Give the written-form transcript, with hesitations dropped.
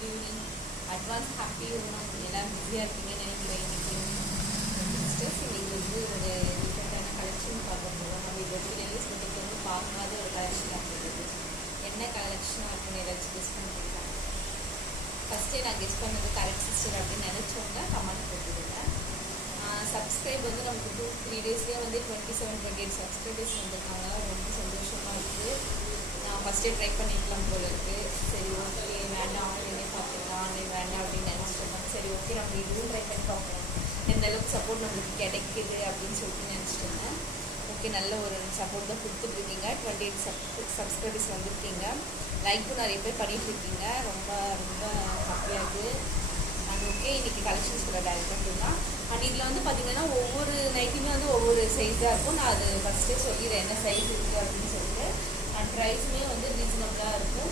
Good evening. Advance happy evening. எல்லாம் பிஸியாக இருக்கீங்கன்னு நினைக்கிறேன். சிஸ்டர்ஸ் இன்றைக்கி ஒரு டிஃப்ரெண்ட்டான கலெக்ஷன் பார்க்க போகிறோம். நம்ம இது வீடியோஸ் பார்க்காத ஒரு கலெக்ஷன் அப்படின்றது என்ன கலெக்ஷனாக இருக்குன்னு ஏதாச்சும் கெஸ் பண்ணிக்கலாம். ஃபஸ்ட்டே நான் கெஸ் பண்ணது கரெக்ட் சிஸ்டர் அப்படின்னு நினச்சவங்க கமெண்ட் போட்டுருங்க. சப்ஸ்கிரைப் நமக்கு 2-3 டேஸ்லேயே 27-28 சப்ஸ்கிரைபர்ஸ் வந்திருக்காங்க. ரொம்ப சந்தோஷமாக இருக்குது. நான் ஃபஸ்ட்டே ட்ரை பண்ணிக்கலாம் போல இருக்குது. சரி ஓகே, வேண்டாம் ஆன்லைனே பார்த்துக்கலாம், ஆன்லைன் வேண்டாம் அப்படின்னு நினச்சிட்டோம். சரி ஓகே, நம்ம இதுவும் ட்ரை பண்ணி பார்க்கலாம், எந்த அளவுக்கு சப்போர்ட் நம்மளுக்கு கிடைக்குது அப்படின்னு சொல்லிட்டு நினச்சிட்டோங்க. ஓகே, நல்ல ஒரு சப்போர்ட் தான் கொடுத்துட்ருக்கீங்க. 28 சப்ஸ்கிரைபர்ஸ் வந்திருக்கீங்க. லைக்கும் நிறைய பேர் பண்ணிகிட்ருக்கீங்க. ரொம்ப ரொம்ப ஹாப்பியாகுது. அண்ட் ஓகே, இன்றைக்கி கலெக்ஷன்ஸ் கூட டைரக்டாக பண்ணலாம். அண்ட் இதில் பார்த்திங்கன்னா ஒவ்வொரு நைட்டுமே ஒவ்வொரு சைஸாக இருக்கும். நான் அது ஃபஸ்ட்டே சொல்லிடுறேன் என்ன சைஸ் இருக்குது அப்படின்னு சொல்லிட்டு. அண்ட் ப்ரைஸுமே ரீசனபிளாக இருக்கும்.